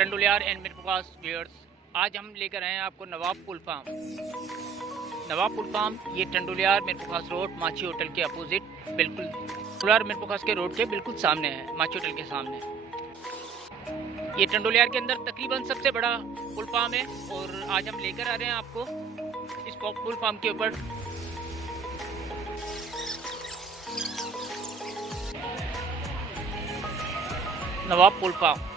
टंडुलियार and मेरे पास viewers, आज हम लेकर आए हैं आपको नवाब पुल फार्म। नवाब पुल फार्म ये टंडुलियार मेरे पास रोड माची होटल के अपोजिट, बिल्कुल टंडुलियार मेरे पास के रोड के बिल्कुल सामने है, माची होटल के सामने। ये टंडुलियार के अंदर तकरीबन सबसे बड़ा पुल फार्म है और आज हम लेकर आ रहे हैं आपको इस पुल फार्म के ऊपर। नवाब पुल फार्म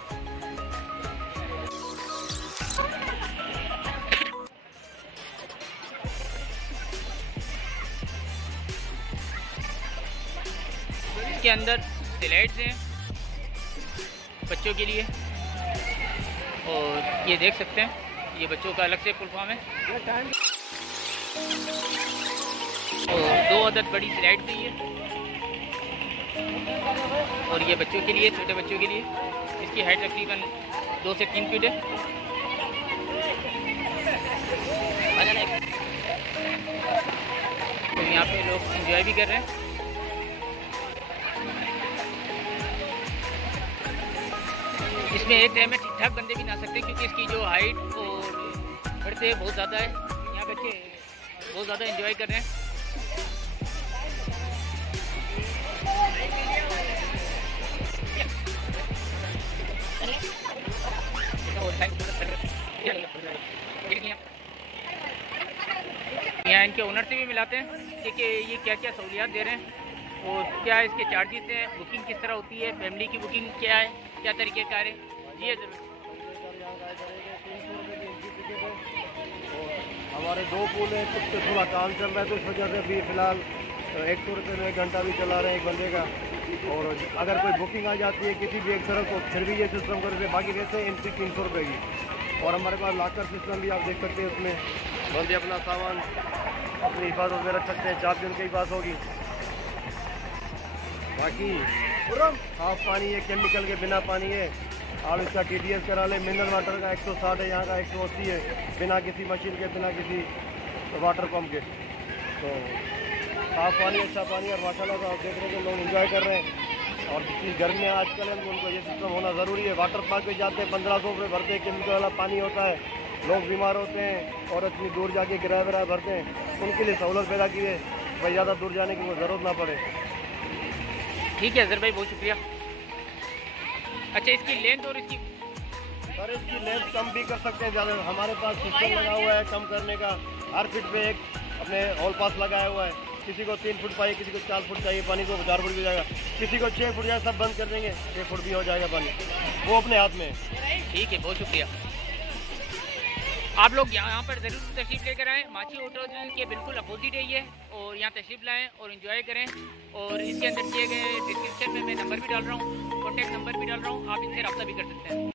के अंदर स्लाइड्स हैं बच्चों के लिए, और ये देख सकते हैं ये बच्चों का अलग से पुल फार्म है। और 2 अदद बड़ी स्लाइड भी है और ये बच्चों के लिए, छोटे बच्चों के लिए। इसकी हाइट तकरीबन 2 से 3 फीट है। तो यहाँ पे लोग एंजॉय भी कर रहे हैं। इसमें एक टाइम में ठीक ठाक बंदे भी ना सकते क्योंकि इसकी जो हाइट और बढ़ते बहुत ज़्यादा है। यहाँ बच्चे बहुत ज़्यादा एंजॉय कर रहे हैं। यहाँ इनके ओनर से भी मिलाते हैं कि ये क्या क्या सहूलियात दे रहे हैं और क्या इसके चार्जेस हैं, बुकिंग किस तरह होती है, फैमिली की बुकिंग क्या है, क्या तरीके कार है। जी है जरूर। हमारे 2 पुल हैं, कुछ पे थोड़ा काम चल रहा है तो इस वजह से अभी फ़िलहाल 100 रुपये में 1 घंटा भी चला रहे हैं एक बंदे का। और अगर कोई बुकिंग आ जाती है किसी भी एक तरफ तो फिर भी ये सिस्टम कर देते, बाकी रहते हैं एंट्री 300 रुपये की। और हमारे पास लॉकर सिस्टम भी आप देख सकते हैं, उसमें बंदे अपना सामान अपनी हिफाजत में रख सकते हैं, चाबी उनके पास होगी। बाकी साफ पानी है, केमिकल के बिना पानी है। आप इसका TDS करा ले, मिनरल वाटर का 160 है, यहाँ का 180 है, बिना किसी मशीन के, बिना किसी वाटर पंप के। तो साफ पानी, अच्छा पानी, और माशाल्लाह से आप देख रहे हैं लोग एंजॉय कर रहे हैं। और जितनी गर्मी है आजकल है उनको ये सिस्टम होना ज़रूरी है। वाटर पार्क में जाते हैं 1500 रुपये भरते हैं, केमिकल वाला पानी होता है, लोग बीमार होते हैं और इतनी दूर जाके किराया वराया भरते हैं। उनके लिए सहूलत पैदा की है भाई, ज़्यादा दूर जाने की कोई ज़रूरत ना पड़े। ठीक है अजहर भाई, बहुत शुक्रिया। अच्छा, इसकी लेंथ और इसकी सर इसकी लेंथ कम भी कर सकते हैं ज़्यादा। हमारे पास सिस्टम लगा हुआ है कम करने का। हर फीट पे एक अपने हॉल पास लगाया हुआ है। किसी को 3 फुट चाहिए, किसी को 4 फुट चाहिए पानी, को 4 फुट भी जाएगा। किसी को 6 फुट जाए, सब बंद कर देंगे, 6 फुट भी हो जाएगा पानी, वो अपने हाथ में है। ठीक है, बहुत शुक्रिया। आप लोग यहाँ पर ज़रूर तशरीफ़ लेकर आएँ। माची होटल के बिल्कुल अपोजिट है ये, और यहाँ तशरीफ़ लाएँ और एंजॉय करें। और इसके अंदर दिए गए डिस्क्रिप्शन में मैं नंबर भी डाल रहा हूँ, कॉन्टैक्ट नंबर भी डाल रहा हूँ, आप इनसे रब्ता भी कर सकते हैं।